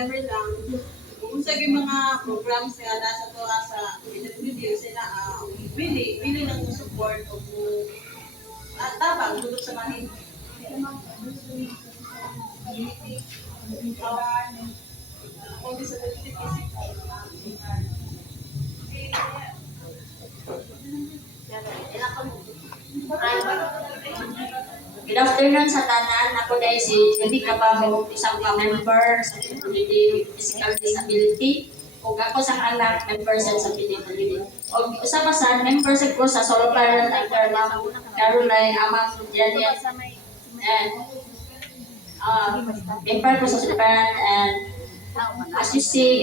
however lang, kung sa mga programs nga nasa to sa PWD, sila bili ng support o tabang dudok sa mahin. Kung disability physical. Good afternoon sa tanan. Ako dahil si Judy Cabaho, isang ka-member sa PWD Physical Disability. O ako sa anak, member sa PWD. O isa pa sa member sa ko sa solo parent under Ma'am Caroline Amang Janet. And member ko sa solo parent and as you see,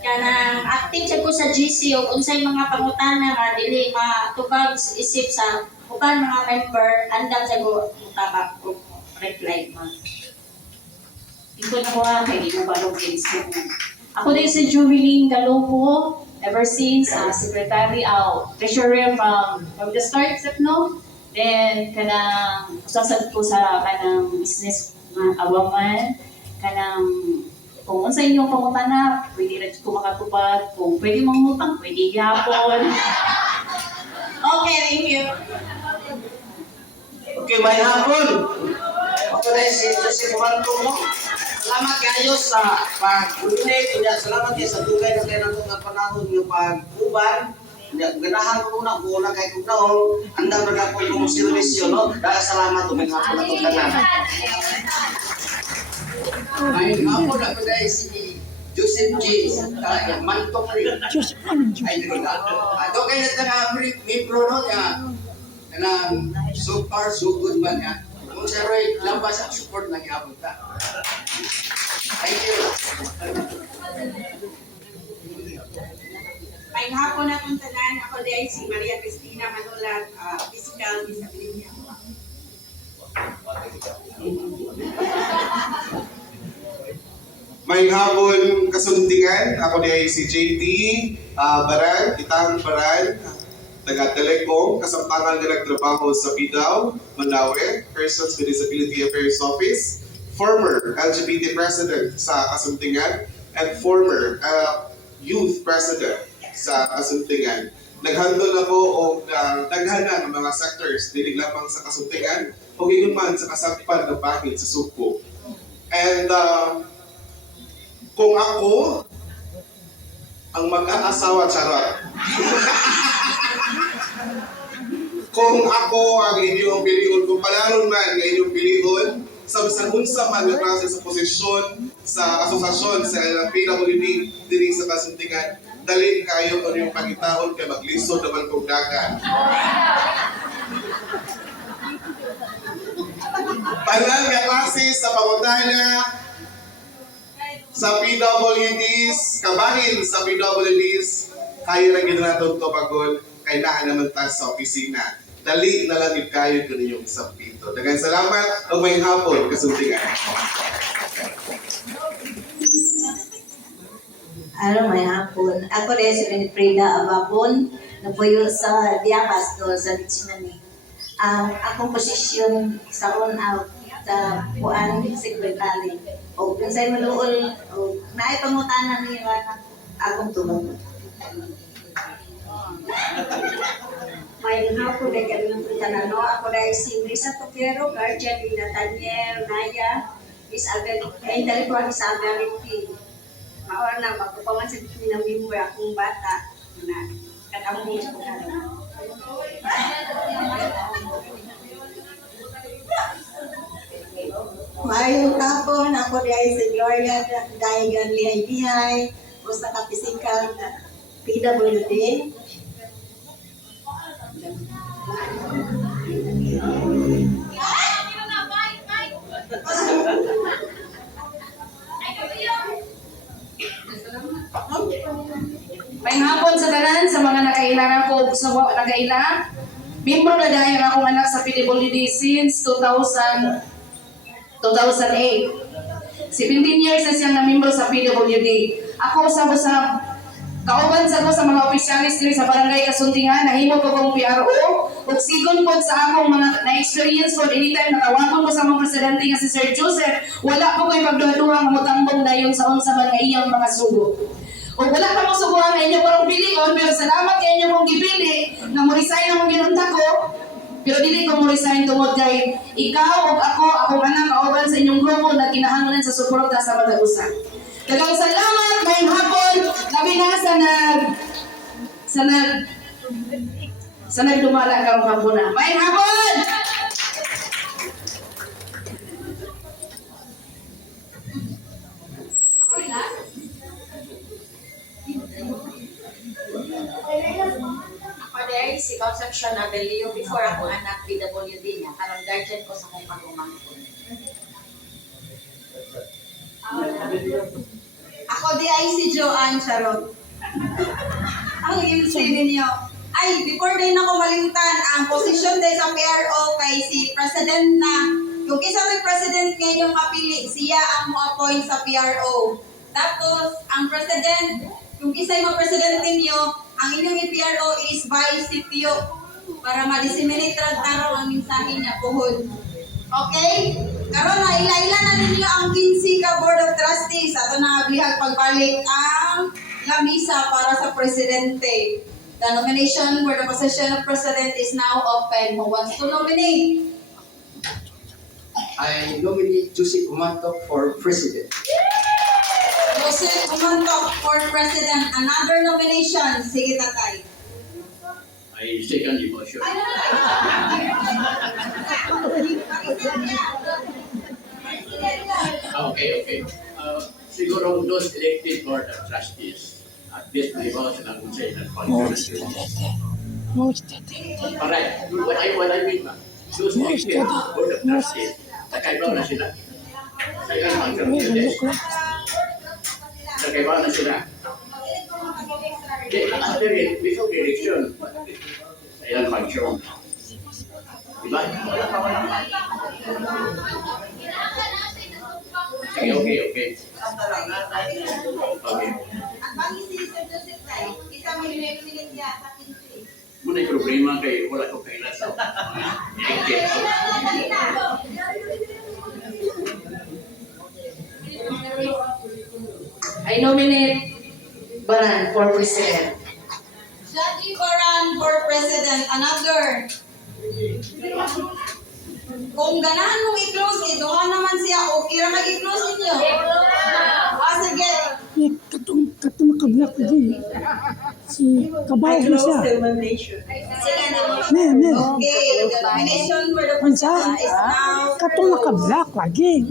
kanang active siya ko sa GC o unsay mga pangutana nga dili matubag isip sa uban mga member andam siya ko tabak o reply ma. Ito na ko kay di mo balong Facebook. Ako din si Jubilin Galopo ever since secretary treasurer from the start no. Then kanang usasad ko sa kanang business nga awaman kanang kung sa inyong pangutana, pwede rin ko makatupad. Kung pwede mangutang, pwede gapon. Okay, thank you. Okay, may hapon. Ako na si Jose Kumanto mo. Salamat kayo sa pag-ulit. Salamat kayo sa tugay na kayo nato nga panahon ng pag-uban. Ganahan ko muna, kung kay Kugnaon, andang nagapon kong servisyo, no? Dahil salamat, may hapon na itong tanan. Ay, ako na ko dahil si Joseph J. Mantok rin. Ay, ito na. Ito kayo na membro no niya. So far, so good man niya. Kung sa Roy, labas ang support na iabot ka. Thank you. May hapon na kung tanan, ako dahil si Maria Cristina Manolat, physical disability ako. May hapon kasundingan, ako di ay si JT Baran, Itang Baran, taga-Telecom, kasamtangan na nagtrabaho sa PIDAW, Mandaue, Persons with Disability Affairs Office, former LGBT President sa Kasuntingan, and former Youth President sa Kasuntingan. Naghandol ako o daghana ng mga sectors, dilig lamang sa Kasuntingan, o man sa kasagpan ng bakit sa Suko. And kung ako ang mag-aasawa, charot. Kung ako ang inyong piliun, kung palaron man ang inyong piliun, sa unsa man na klase sa posisyon sa asosasyon sa PWD diri sa Kasuntingan, dali kayo o yung pangitaon kay maglisod naman kong dagan. Panang nga klase sa pangutana sa PWDs, kabahin sa PWDs, kayo na ginatong tobagol, kay naa naman ta sa opisina. Dali na lang kayo kung inyong isang pito. Dagan salamat, o may hapon, kasuntingan. May hapon. Ako rin si Winifreda Ababon, napuyo sa Diabas do sa Richmond. Ang akong posisyon sa on-out sa Puan Secretary. O kung sa'yo maluol, o naipangutanan niya akong tulong. May hapon na ganun po tanano. Ako na si Risa Toquero, guardian ni Nathaniel Naya, intellectual disability. Mawar na, magpapaman sa pinamimbre akong bata na katamong sa pagkano. Mayong hapon, ako rin si Gloria Daigan Lihay-Lihay, o sa kapisikal na PWD. May hapon sa tanan sa mga nakailangan ko sa nakailangan. Membro na dahil akong anak sa PWD since 2008. 17 years na siyang na-membro sa PWD. Ako sa Kauban sa ko sa mga opisyalis diri sa barangay Kasuntingan, nahimo ko kong PRO, ug sigon po sa akong mga na-experience po, anytime natawagon ko sa mga presidente nga si Sir Joseph, wala po ko'y pagduha-duha nga mutambong dayon sa unsa man nga iyang mga sugo. O wala ka mo subuhan nga inyo parang pilion, pero salamat kay inyo mong gipili, nga mo resign na mong ginunta ko, pero dili ko mo resign tungod kay ikaw ug ako, akong anak, kauban sa inyong grupo na kinahanglan sa suporta sa Matagusa. Daghang salamat, ngayong hapon, labi na sa nagdumala kang hapon na. Ngayong hapon! Ako dahil si Concepcion Abelio before ako anak PWD niya, karang guardian ko sa kong pag-umangkon. Ako di ay si Joanne Charot. Ang MC ninyo. Ay, before din ako malimtan, ang posisyon din sa PRO kay si President na, yung isa may President ngayong mapili, siya ang mo-appoint sa PRO. Tapos, ang President, yung isa yung President ninyo, ang inyong PRO is Vice CPO para ma-disseminate taraw ang mensahe niya puhod. Okay? Karon na ila-ila na ninyo ang 15 ka Board of Trustees. Ato na aglihag pagbalik ang lamisa para sa Presidente. The nomination for the position of President is now open. Who wants to nominate? I nominate Joseph Umantok for President. Joseph Umantok for President. Another nomination. Sige, tatay. I second the motion. Okay. Siguro those elected board of trustees at this level sila kung sa ilang function. Alright, what I mean ba? Those elected board of trustees, nakaibaw na sila. Sa ilang function. Nakaibaw na sila. After before the election, sa ilang function. Diba? Okay. At bangis si Sir Joseph tayo, isa may nominate niya sa 15. Muna yung problema kay wala ko kailan sa elected. I nominate Baran for President. Jackie Baran for President. Another. Kung ganahan mong i-close, iduha naman siya. Okay ra mag-i-close ninyo. Sige. Katong makablak din. Si Kabaw ko siya. Sige na. Ne. Okay. The nomination for the Unsa? president is now Katong makablak lagi.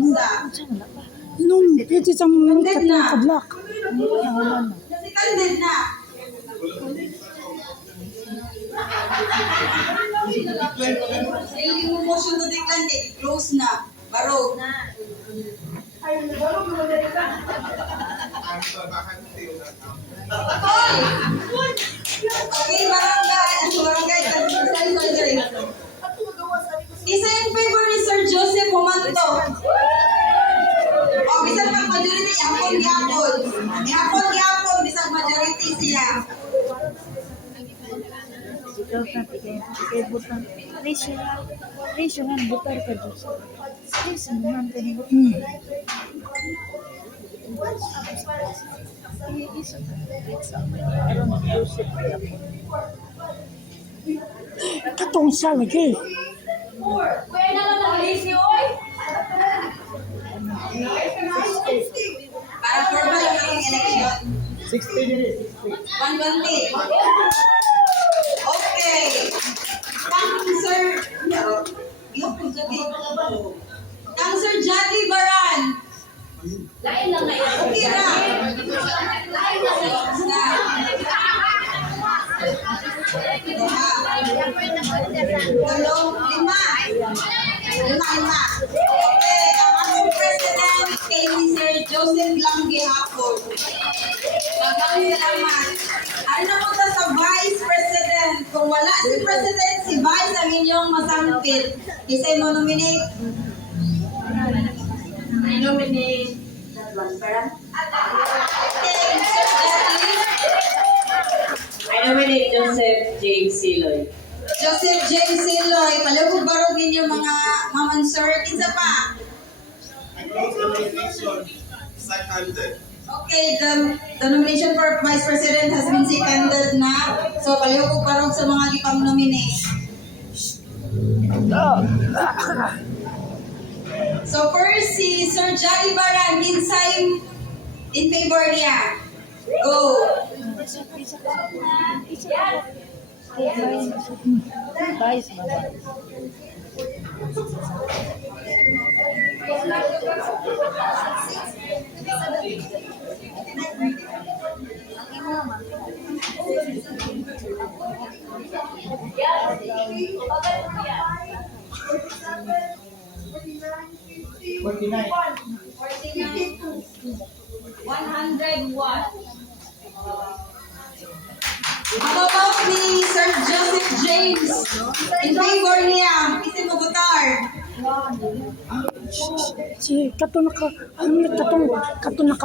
Nung pwede sa mga katong makablak. Kasi candid na. Hindi mo motion to decline, i-close na. Barog. Okay, barangay. Sorry. Isa in favor ni Sir Joseph Umanto. O, bisag mag-majority, Gihapon, bisag majority siya. Raise your hand, butar ka Diyos. Raise your hand, Katong siya lagi. Para formal ang aking election. 60 minutes. 120. Okay. Kang Sir Jackie Baran. Lain lang na yan. Okay na. Lima. Okay. Ang ating president kay Sir Joseph lang gihapon. Maraming salamat. Ano po ta sa Vice President? Kung wala si President, si Vice ang inyong masampit. Isa'y mo nominate. I nominate that one. Parang Okay, Sir Jackie. James Siloy, palihog barog ninyo mga ma'am and sir. Kinsa pa? I close the nomination. Seconded. Okay, the nomination for Vice President has been seconded na. So, palihog barog sa mga ipang-nominate. So, first, si Sir Jolly Baran, kinsay in favor niya. Go! How about ni Sir Joseph James? In favor niya, kasi mabutar. Si kato naka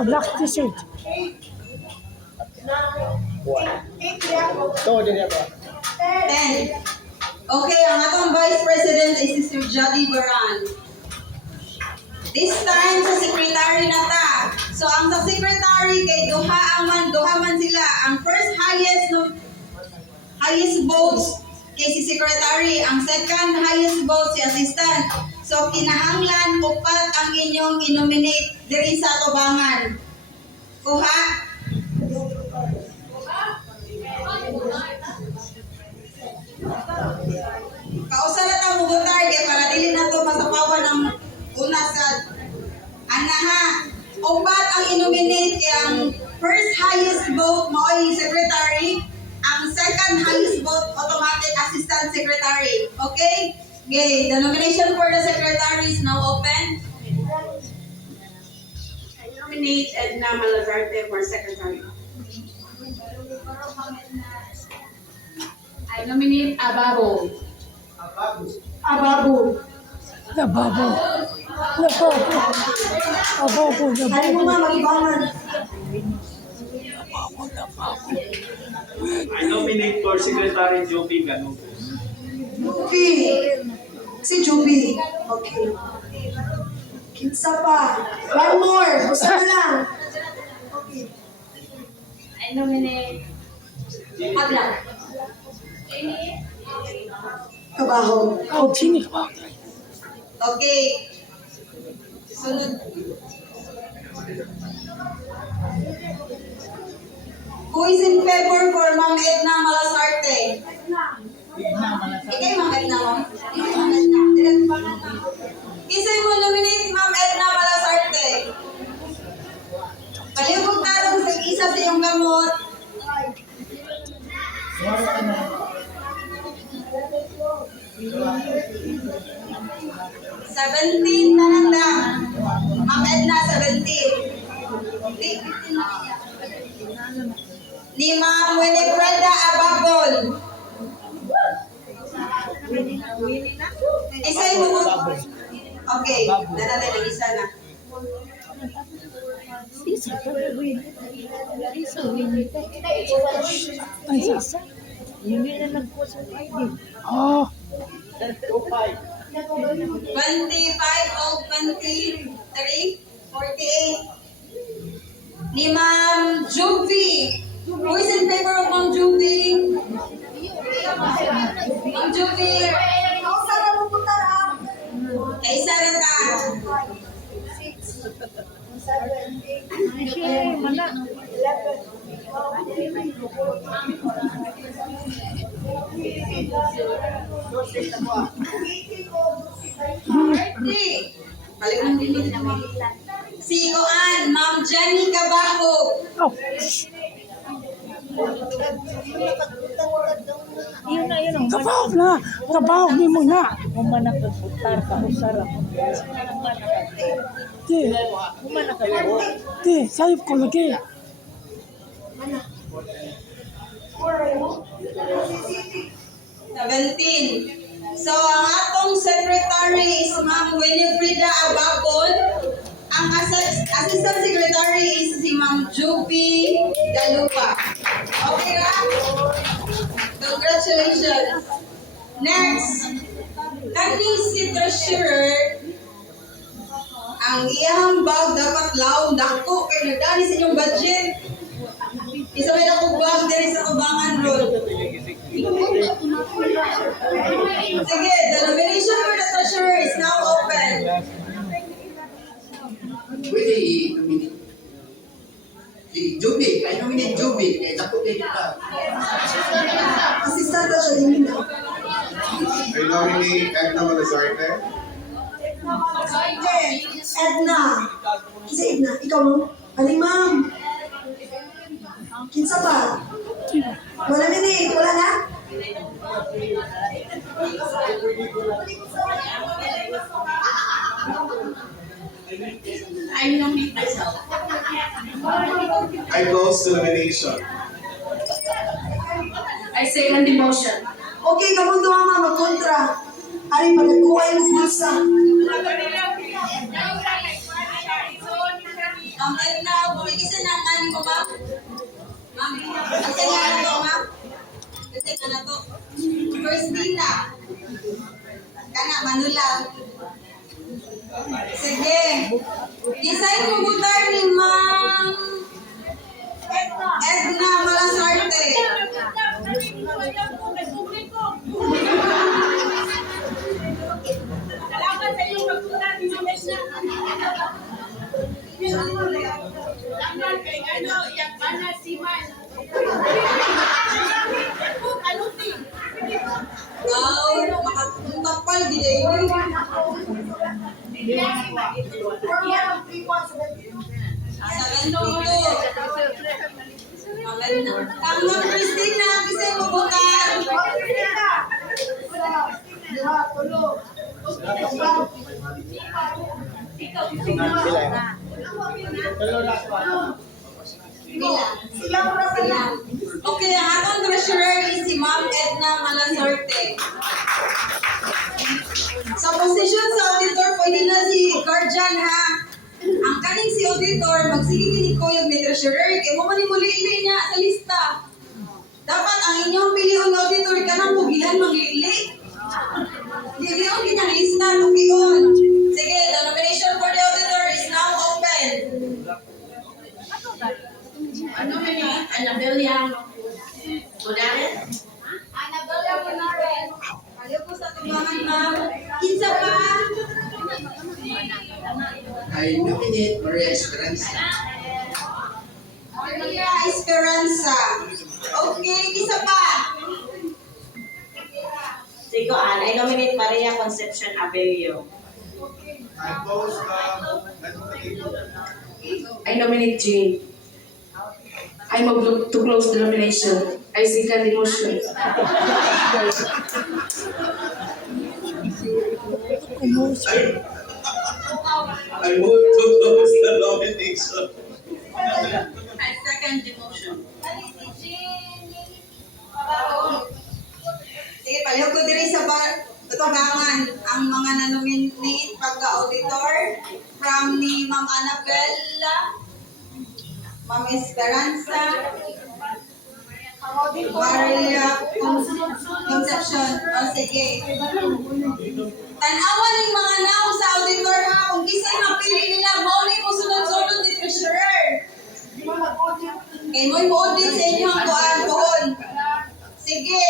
black t-shirt. 10. Okay, ang atong Vice President is si Sir Jolly Baran. This time sa secretary na ta. So ang sa secretary kay duha man sila. Ang first highest votes kay si secretary, ang second highest vote si assistant. So kinahanglan upat ang inyong i-nominate diri sa atubangan. Kuha? Kausa na ta mo votar kay para dili na to masapawan ng una sa anaha. Upat ang i-nominate kay ang first highest vote mao'y secretary, ang second highest vote automatic assistant secretary. Okay? Okay, the nomination for the secretary is now open. I nominate Edna Malazarte for secretary. I nominate Ababo. Lababo. Ay mo nga mag-ibangan. I nominate for Secretary Joby Ganugo. Juby. Si Juby. Okay. Kinsa pa. One more. Gusto na lang. Okay. I nominate Pagla. Kabaho. Oh, sini ka ba? Okay. Sunod. Who is in favor for Ma'am Edna Malasarte? Ikay Ma'am Edna, Ma'am? Ma'am Edna. Kisay mo nominate Ma'am Edna Malasarte. Palibog tarong sa isa sa iyong gamot. Seventeen na lang. Ma'am Edna, 17. Ni Ma'am Winifreda Ababol. Isa'y mo. Okay, nanatay lang isa na. Oh, 25 o 23, 48. Ni Ma'am Juby. Who is in favor of Ma'am Juby? Ma'am Juby. Kay Sarah ta. Si Koan, Ma'am Jenny Cabajo. oh. Trabaho ni mo na. Di, sayop ko lagi. 17. So, ang atong secretary is Ma'am Winifreda Ababon. Ang assistant secretary is si Ma'am Juby Galupa. Okay ka? Congratulations. Next, kani si treasurer, ang iyang bag dapat laom dako kay nagdani sa inyong budget. Isa may akong bag diri sa Tubangan Road. Sige, the nomination for the treasurer is now open. Pwede i-nominate. Si Juby, kaya nominate Juby, kaya dako din ka. Assistant treasurer. I nominate Edna Malazarte. Edna. Si Edna, ikaw mo. Aling ma'am. Kinsa ba? Wala minute, wala na? I nominate myself. I close the nomination. I second the motion. Okay, kamundo nga magkontra. Ari pa nagkuhay mo bulsa. Ma'am Edna, isa na ani mo ba? Ma'am, isa na to, ma'am. Isa na to. First Dina. Kana Manula. Sige. Isay mo butar ni Ma'am Edna Malazarte. Salamat sa iyong pagtunan ni Ma'am Edna. Salamat kay ano, iyang bana si Man. Ano ti? Makapal gid ay. Ma'am Christina, kisay mo butar. Okay, ang atong treasurer is si Ma'am Edna Malazarte. Sa posisyon sa auditor, pwede na si guardian ha. Ang kaning si auditor, magsige kini ko yung may treasurer, kay mo man ni muli niya sa lista. Dapat ang inyong piliun na auditor ka nang pugihan maglili. Piliun kanyang lista, tukion. Sige, the nomination for the auditor is now open. Ano na niya? Annabella Budaret? Annabella Bonaren. Aliw po sa tubangan, ma'am. Kinsa pa? I nominate Maria Esperanza. Maria Esperanza. Okay, kinsa pa? Sigo, I nominate Maria Concepcion Abelio. I close I nominate Jane. I move to close the nomination. I second the motion. I move to close the nomination. I second the motion. Sige, palihog ko diri sa tubangan ang mga nanominate pagka-auditor from ni Ma'am Annabella, Ma'am Esperanza, Maria Concepcion. O sige. Tanawan ng mga naong sa auditor ha, kung kisay mapili nila, mauli mo sunod-sunod ni treasurer. Kay mo'y mo-audit sa inyong kuan. Sige.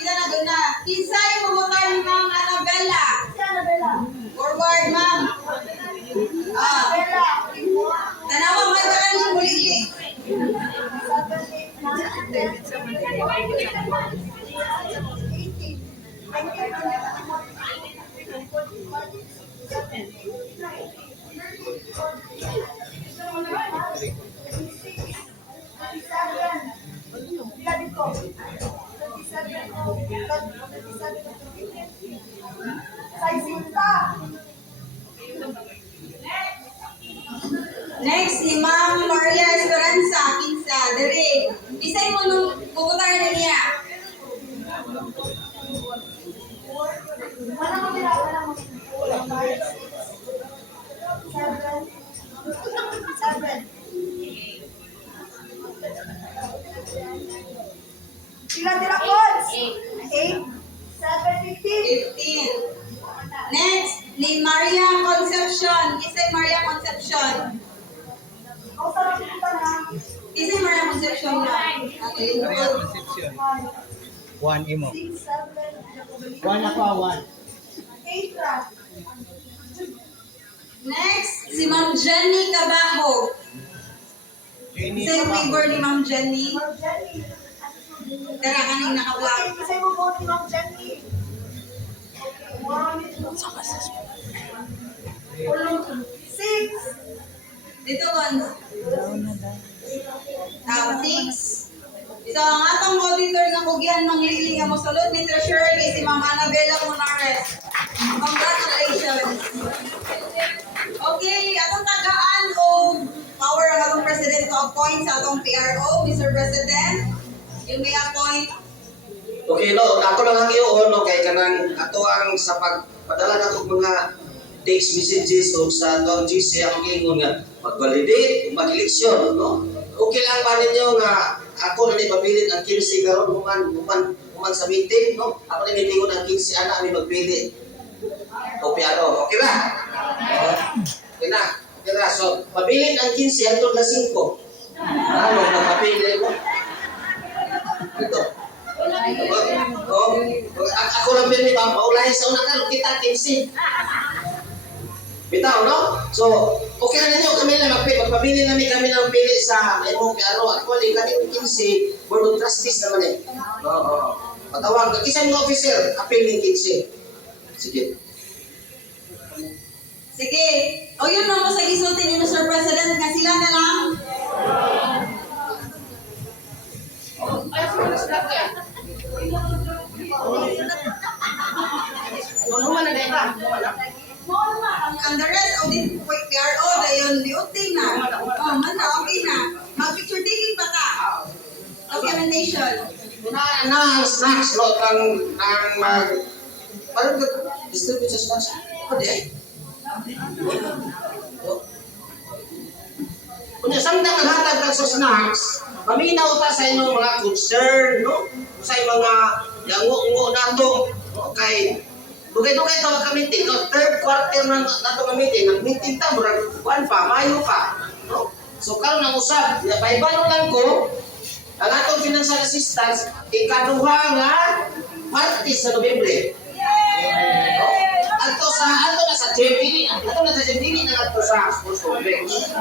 Kita na doon na. Kisay mabutar ni Ma'am Annabella. Forward, ma'am. Tanawa mo ito lang yung muli. Next, si Ma'am Maria Esperanza, kinsa, dere. Bisay mo nung puputar na niya. Sila tira pods. 8, 7, Kisay Maria Concepcion. Kisay Maria Concepcion na. One imo. One ako, one. Next, si Ma'am Jenny Cabajo. Kisay favor ni Ma'am Jenny. Tara, kaning naka-vlog. Kasi mo vote ni Ma'am Jenny. Six. Dito, Vance. 6. So, ang atong auditor nga kugihan manglili nga mosulod ni Treasurer kay si Ma'am Annabella Monares. Congratulations. Okay, atong tagaan o power ang atong President to appoint sa atong PRO, Mr. President. You may appoint. Okay, no, ako lang ang iyon, no, kay kanang ato ang sa pagpadala na mga text messages o sa atong GC ang ingon nga mag-validate, mag-eleksyon, no? Okay lang ba ninyo nga ako na ipabilin ang 15 karon human sa meeting, no? Ako na meeting ang 15 anak mi magpili. O piano, okay ba? Okay na. Okay na. So, pabilin ang 15 hangtod na 5. Ano, magpapili mo? Ito. Ako lang din paulahin sa una ka, kita 15. Bitaw, no? So, okay na ninyo kami na magpapili namin kami ng pili sa imong PRO. Actually, kami 15, board of trustees naman eh. Oo. Patawag, isa mga officer, appeal ng 15. Sige. Sige. O yun mo sa gisulti ni Mr. President nga sila na lang. Ang the rest of the PRO dayon duty na. Oh, man na okay na. Mag-picture taking pa ta. Documentation. Na snacks lo ang mag parang distribute sa snacks. Pwede. Kung samtang naghatag ka sa snacks, maminaw ta sa inyong mga concern, no? Sa mga yango-ngo nato. Okay. Dugay-dugay ito ka-meeting, no? Third quarter na ito ka-meeting, nag-meeting ta, murag buwan pa, Mayo pa. No? So, karon ang usap, paibalo lang ko, ang atong financial assistance, ikaduha nga, Martes sa Nobyembre. No? Ato na sa JPD, na ato sa Congress.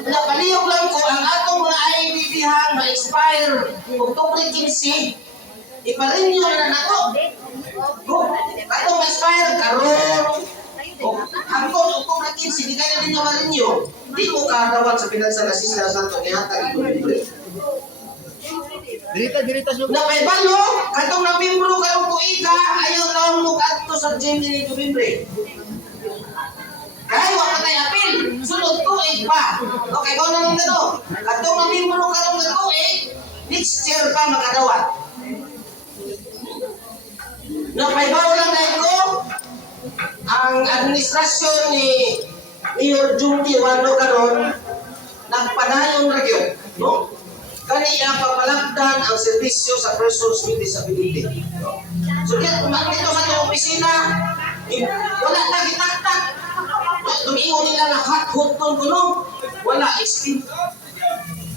Napaliyog lang ko, ang atong mga IDB-hang ma-expire, October 15, iparinyo na nato. Katong expire karon hangtod kung natin di kaya ninyo marinyo di mo kadawat sa financial assistance nato ihatag ito libre. Dirita na may balo katong na membro karong tuiga ayaw lang mo kadto sa January November. Kaya wa pa tay apil sunod tuig pa. Okay, go na lang dito. Katong na membro karong tuig next year pa makadawat. Napaibaw lang na ito ang administrasyon ni Mayor Junti Wando karon nagpadayon ra gyud, no? Kaniya papalagdan ang serbisyo sa persons with disability. So dito sa itong opisina, wala na gitaktak. Tumiingon nila na hot ko no? Wala extreme.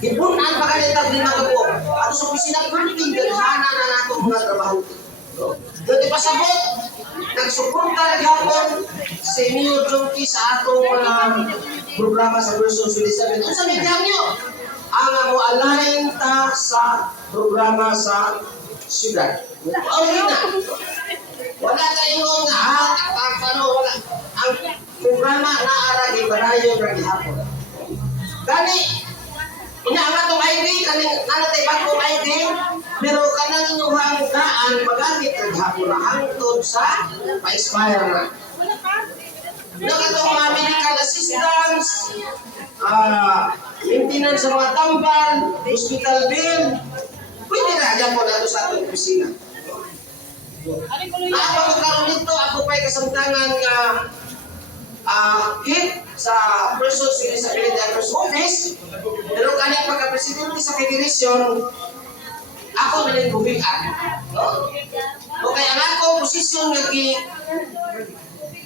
Ipunan pa kanita din mga po. Ato sa opisina, pwedeng gana na nato mga trabaho. Dito pasabot, nagsuporta na gapon si Mayor Junti sa atong programa sa persons with disability. Kung sa media nyo, ang mo-align ta sa programa sa syudad. Okay na. Wala tayong wala. Ang programa na aragi banayon ra gihapon. Gani, inaangat tong ID, kaning nanatay bagong ID, pero kanang inyong daan magamit ang hapon na hangtod sa pa-expire na. Nakatong mga medical assistance, maintenance sa mga tambal, hospital bill, pwede na dyan po nato sa atong opisina. Ako magkaroon nito, ako pa'y kasamtangan hit sa persons with disability address office, pero kanyang pagka-presidente sa federation, ako na rin bubigan. No? Okay, ang akong posisyon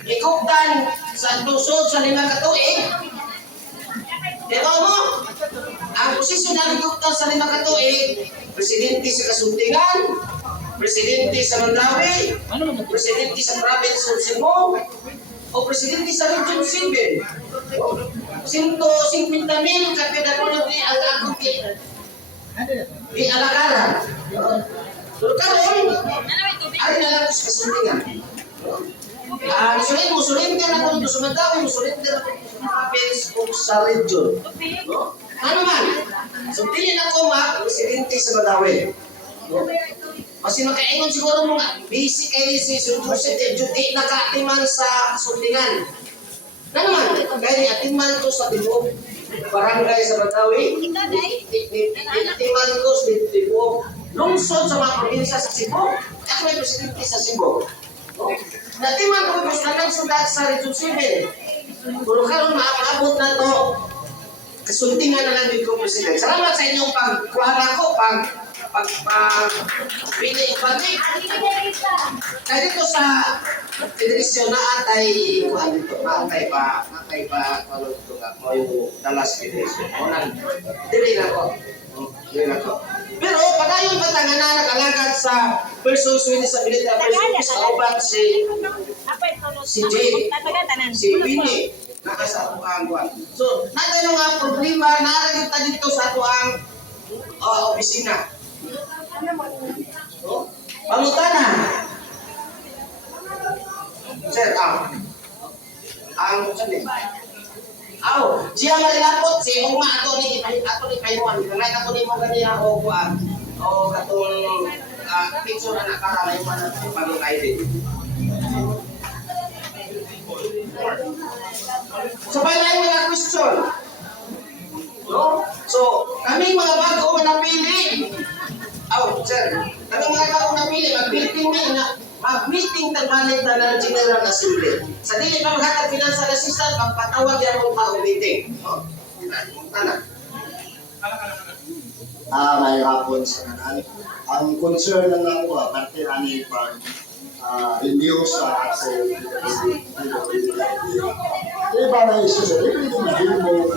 ikugdan sa tusod sa 5 ka tuig. Dito mo, ang posisyon na ikugdan sa 5 ka tuig, presidente sa Kasuntingan, presidente sa Mandawi, presidente sa province of Cebu, o presidente sa Region 7. 150,000 ka PWD ang akong di alagaran. Pero karon, ay na lang sa Kasuntingan. Musulinter ako dito sa Mandawi, musulinter ako dito sa province o sa region. No? Ano man? So, pili na ko presidente sa Mandawi. No? Kasi makaingon siguro mga basic kay si Joseph Judy nakatiman sa Kasuntingan. Ano man? Kaya atiman ko sa Tibok. Barangay sa Mandawi. Atiman ko sa Tibok. Lungsod sa mga probinsya sa Cebu. Ako may presidente sa Cebu. Natiman ko gusto ng sudat sa Region 7. Pero karon maabot na to. Kasuntingan na lang din ko presidente. Salamat sa inyong pagkuha ko, pili pagpili. Kaya dito sa federasyon na atay kuha dito, atay pa kalot ito nga, mo yung Dallas Federation. Dili na ko. Pero padayon ba nga na nag-alagad sa persons with disability persons sa uban si Jay, si Winnie, nakasa ang buwan. So, natin nga problema, naaragin ta dito sa ato ang opisina. Pangutana. Sir, ang sabi. Siya malapot si Uma ato ni Paiwan. Kanay ako ni mo ganiya o kuan. O katong picture na nakaralay man ang pagong ID. So, pala mga question. No? So, kami mga bago napili. Sir, kami mga bago napili, mag-meeting tagbalik na ng General Assembly. Sa dili pa maghatag financial assistance, magpatawag yan mong meeting. No? May hapon sa kanan. Ang concern lang ako, parte ani pag renew sa access. Iba na iso sa hindi mo maging mo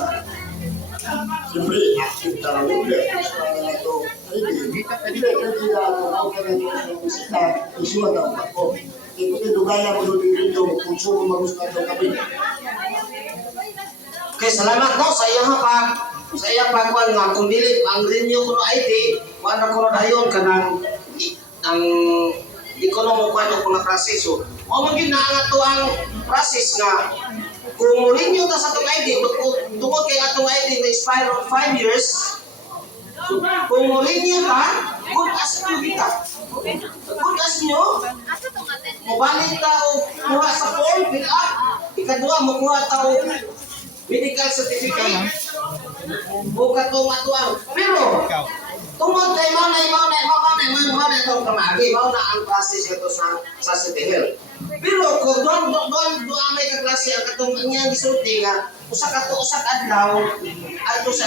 siyempre active talaga ulit. Ito, hindi kaya ako ka rin ng musika, isuwa ng ako. Ito dugaya mo doon din yung konsumo magustan ng kabin. Okay, salamat no sa iya pagkuan nga kung dili ang renew kuno ID, wala ko dayon kanang ang di ko mo kuan ko na proseso. O magin na ato ang process nga kung renew ta sa atong ID, tungod kay atong ID na expire of 5 years. So, kung renew ta, good as new kita. Good as new. Mobalik ta o kuha sa form, fill up. Ikadua mo kuha ta o medical certificate. O katong atuang. Pero, tungod kay mo na itong kamagi, mo na ang process ito sa City Health. Pero kung doon may kaklase ang katong niyang gisulti nga, usak adlaw, ato sa